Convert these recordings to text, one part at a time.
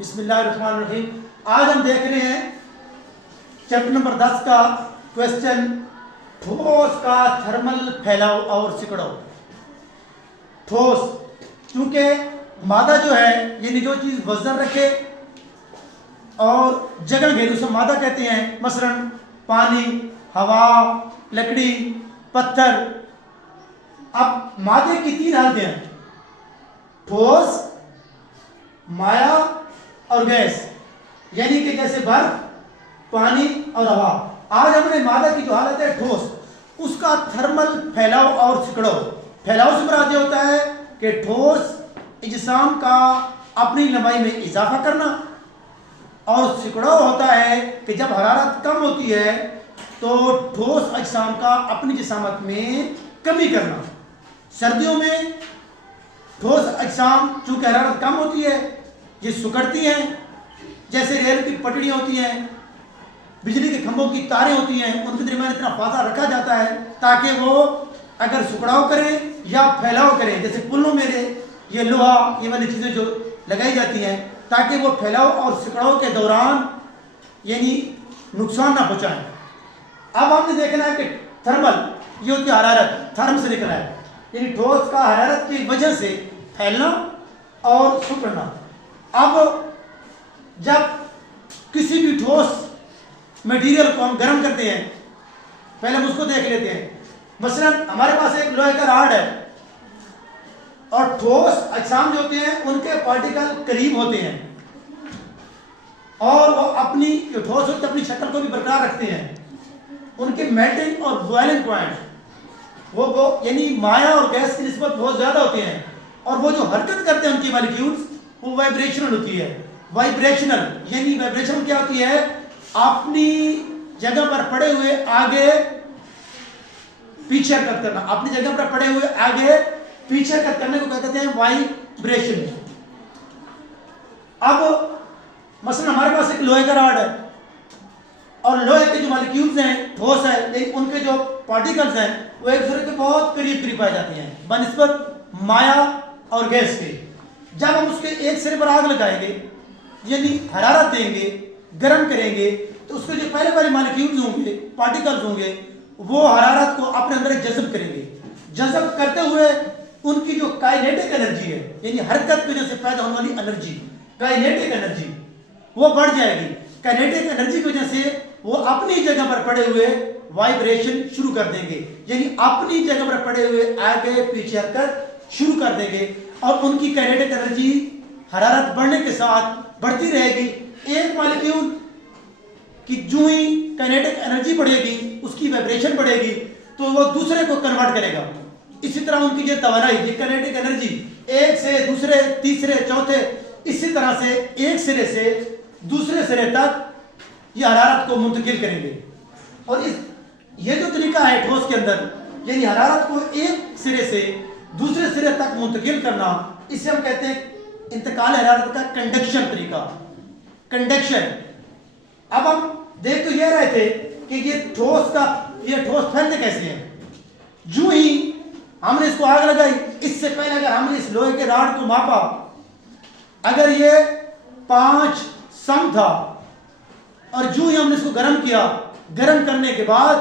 بسم اللہ الرحمن الرحیم۔ آج ہم دیکھ رہے ہیں چیپٹر نمبر 10 کا کویسچن، ٹھوس کا تھرمل پھیلاؤ اور سکڑاؤ۔ ٹھوس، چونکہ مادہ جو ہے یعنی جو چیز وزن رکھے اور جگہ گھیرے اسے مادہ کہتے ہیں، مثلا پانی، ہوا، لکڑی، پتھر۔ اب مادے کی تین حالتیں ہیں، ٹھوس، مائع اور گیس، یعنی کہ جیسے برف، پانی اور ہوا۔ آج ہم نے مادہ کی جو حالت ہے ٹھوس، اس کا تھرمل پھیلاؤ اور سکڑاؤ۔ پھیلاؤ سے مراد یہ ہوتا ہے کہ ٹھوس اجسام کا اپنی لمبائی میں اضافہ کرنا، اور سکڑاؤ ہوتا ہے کہ جب حرارت کم ہوتی ہے تو ٹھوس اجسام کا اپنی جسامت میں کمی کرنا۔ سردیوں میں ٹھوس اجسام چونکہ حرارت کم ہوتی ہے یہ سکڑتی ہیں، جیسے ریل کی پٹڑیاں ہوتی ہیں، بجلی کے کھمبوں کی تاریں ہوتی ہیں، ان کے درمیان اتنا فاصلہ رکھا جاتا ہے تاکہ وہ اگر سکڑاؤ کریں یا پھیلاؤ کریں، جیسے پلوں میں یہ لوہا، یہ والی چیزیں جو لگائی جاتی ہیں تاکہ وہ پھیلاؤ اور سکڑاؤ کے دوران یعنی نقصان نہ پہنچائیں۔ اب ہم نے دیکھنا ہے کہ تھرمل، یہ ہوتی ہے حرارت، تھرم سے نکلا ہے، یعنی ٹھوس کا حرارت کی وجہ سے پھیلنا اور سکڑنا۔ اب جب کسی بھی ٹھوس میٹیریل کو ہم گرم کرتے ہیں، پہلے ہم اس کو دیکھ لیتے ہیں۔ مثلا ہمارے پاس ایک لوہے کا راڈ ہے، اور ٹھوس اجسام جو ہوتے ہیں ان کے پارٹیکل قریب ہوتے ہیں، اور وہ اپنی جو ٹھوس ہوتے ہیں اپنی شکل کو بھی برقرار رکھتے ہیں۔ ان کے میلٹنگ اور بوائلنگ پوائنٹ وہ یعنی مائع اور گیس کی نسبت بہت زیادہ ہوتے ہیں، اور وہ جو حرکت کرتے ہیں ان کی مالیکیولز وہ وائبریشنل ہوتی ہے۔ وائبریشنل یعنی وائبریشن کیا ہوتی ہے؟ اپنی جگہ پر پڑے ہوئے آگے پیچھے حرکت کرنا، اپنی جگہ پر پڑے ہوئے آگے پیچھے حرکت کرنے کو کہتے ہیں وائبریشن۔ اب مثلا ہمارے پاس ایک لوہے کا راڈ ہے، اور لوہے کے جو مالیکیولز ہیں ٹھوس ہے، لیکن ان کے جو پارٹیکلز ہیں وہ ایک دوسرے کے بہت قریب قریب پائے جاتے ہیں بنسبت مائع اور گیس کے۔ جب ہم اس کے ایک سرے پر آگ لگائیں گے یعنی حرارت دیں گے، گرم کریں گے، تو اس کے جو پہلے پہلے مالیکیولز ہوں گے، پارٹیکلز ہوں گے، وہ حرارت کو اپنے اندر جذب کریں گے۔ جذب کرتے ہوئے ان کی جو کائنیٹک انرجی ہے یعنی حرکت کی وجہ سے پیدا ہونے والی انرجی، کائنیٹک انرجی، وہ بڑھ جائے گی۔ کائنیٹک انرجی کی وجہ سے وہ اپنی جگہ پر پڑے ہوئے وائبریشن شروع کر دیں گے، یعنی اپنی جگہ پر پڑے ہوئے آگے پیچھے حرکت شروع کر دیں گے، اور ان کی کائنیٹک انرجی حرارت بڑھنے کے ساتھ بڑھتی رہے گی۔ ایک مالیکیول کی جو ہی کائنیٹک انرجی بڑھے گی، اس کی وائبریشن بڑھے گی، تو وہ دوسرے کو کنورٹ کرے گا۔ اسی طرح ان کی یہ توانائی، یہ کائنیٹک انرجی ایک سے دوسرے، تیسرے، چوتھے، اسی طرح سے ایک سرے سے دوسرے سرے تک یہ حرارت کو منتقل کریں گے۔ اور یہ جو طریقہ ہے ٹھوس کے اندر یعنی حرارت کو ایک سرے سے دوسرے سرے تک منتقل کرنا، اسے ہم کہتے ہیں انتقال حرارت کا کنڈکشن طریقہ، کنڈکشن۔ اب ہم دیکھ تو یہ رہے تھے کہ یہ ٹھوس پھیلتے کیسے ہیں۔ جو ہی ہم نے اس کو آگ لگائی، اس سے پہلے اگر ہم نے اس لوہے کے راڈ کو ماپا، اگر یہ 5 سم تھا، اور جو ہی ہم نے اس کو گرم کیا، گرم کرنے کے بعد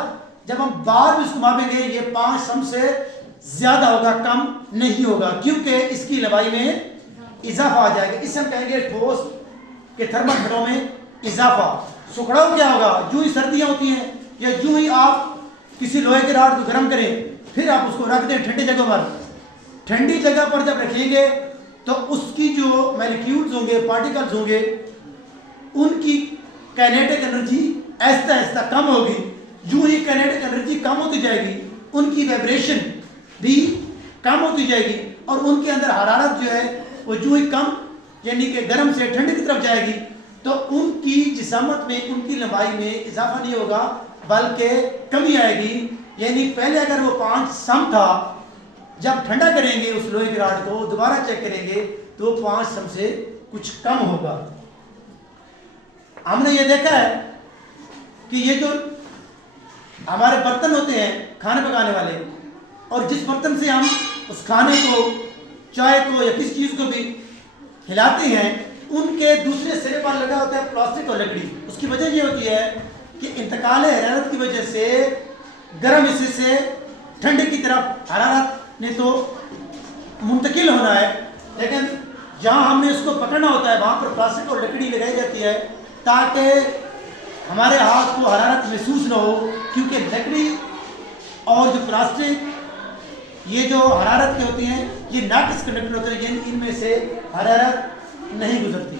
جب ہم بعد میں اس کو ماپیں گے یہ 5 سم سے زیادہ ہوگا، کم نہیں ہوگا، کیونکہ اس کی لمبائی میں اضافہ آ جائے گا۔ اس سے ہم کہیں گے ٹھوس کے تھرمل پھیلاؤ میں اضافہ۔ سکڑاؤ کیا ہوگا؟ جو ہی سردیاں ہوتی ہیں یا جو ہی آپ کسی لوہے کے راڈ کو گرم کریں، پھر آپ اس کو رکھ دیں ٹھنڈی جگہ پر، ٹھنڈی جگہ پر جب رکھیں گے تو اس کی جو مالیکیولز ہوں گے، پارٹیکلز ہوں گے، ان کی کائنیٹک انرجی آہستہ آہستہ کم ہوگی۔ جو ہی کائنیٹک انرجی کم ہوتی جائے گی، ان کی وائبریشن بھی کم ہوتی جائے گی، اور ان کے اندر حرارت جو ہے وہ جو ہی کم یعنی کہ گرم سے ٹھنڈی کی طرف جائے گی، تو ان کی جسامت میں، ان کی لمبائی میں اضافہ نہیں ہوگا بلکہ کمی آئے گی۔ یعنی پہلے اگر وہ 5 سم تھا، جب ٹھنڈا کریں گے اس لوہے کے راڈ کو، دوبارہ چیک کریں گے تو وہ 5 سم سے کچھ کم ہوگا۔ ہم نے یہ دیکھا ہے کہ یہ جو ہمارے برتن ہوتے ہیں کھانے پکانے والے، اور جس برتن سے ہم اس کھانے کو، چائے کو یا کسی چیز کو بھی ہلاتے ہیں، ان کے دوسرے سرے پر لگا ہوتا ہے پلاسٹک اور لکڑی. اس کی وجہ یہ ہوتی ہے کہ انتقال حرارت کی وجہ سے گرم حصے سے ٹھنڈے کی طرف حرارت نے تو منتقل ہونا ہے، لیکن جہاں ہم نے اس کو پکڑنا ہوتا ہے وہاں پر پلاسٹک اور لکڑی لگائی جاتی ہے تاکہ ہمارے ہاتھ کو حرارت محسوس نہ ہو، کیونکہ لکڑی اور جو پلاسٹک یہ جو حرارت کے ہوتے ہیں یہ ناقص کنڈکٹر ہوتے ہیں، ان میں سے حرارت نہیں گزرتی.